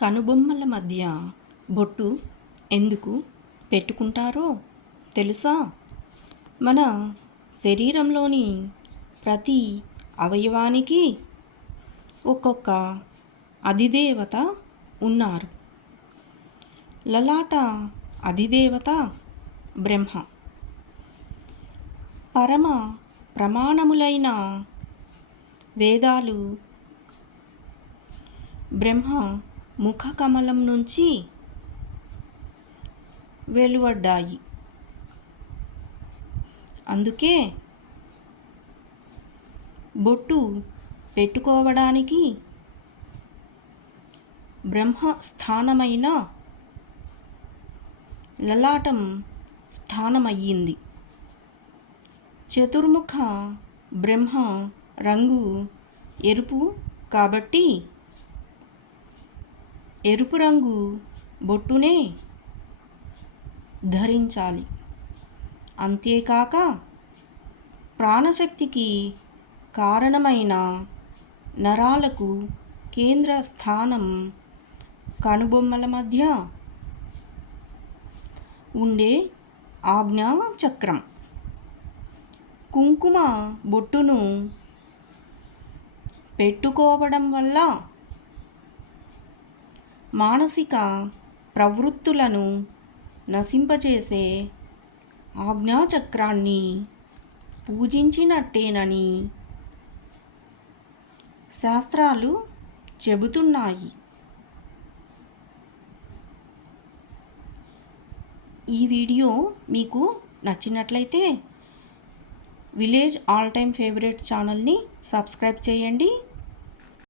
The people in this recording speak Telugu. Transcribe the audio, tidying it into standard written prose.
కనుబొమ్మల మధ్య బొట్టు ఎందుకు పెట్టుకుంటారో తెలుసా? మన శరీరంలోని ప్రతి అవయవానికి ఒక్కొక్క అధిదేవత ఉన్నారు. లలాట అధిదేవత బ్రహ్మ. పరమ ప్రమాణములైన వేదాలు బ్రహ్మ ముఖ కమలం నుంచి వెలువడ్డాయి. అందుకే బొట్టు పెట్టుకోవడానికి బ్రహ్మ స్థానమైన లలాటం స్థానమయ్యింది. చతుర్ముఖ బ్రహ్మ రంగు ఎరుపు కాబట్టి ఎరుపు రంగు బొట్టునే ధరించాలి. అంతేకాక ప్రాణశక్తికి కారణమైన నరాలకు కేంద్ర స్థానం కనుబొమ్మల మధ్య ఉండే ఆజ్ఞా చక్రం. కుంకుమ బొట్టును పెట్టుకోవడం వల్ల మానసిక ప్రవృత్తులను నశింపచేసే ఆజ్ఞాచక్రాన్ని పూజించినట్టేనని శాస్త్రాలు చెబుతున్నాయి. ఈ వీడియో మీకు నచ్చినట్లయితే విలేజ్ ఆల్ టైమ్ ఫేవరెట్స్ ఛానల్ని సబ్స్క్రైబ్ చేయండి.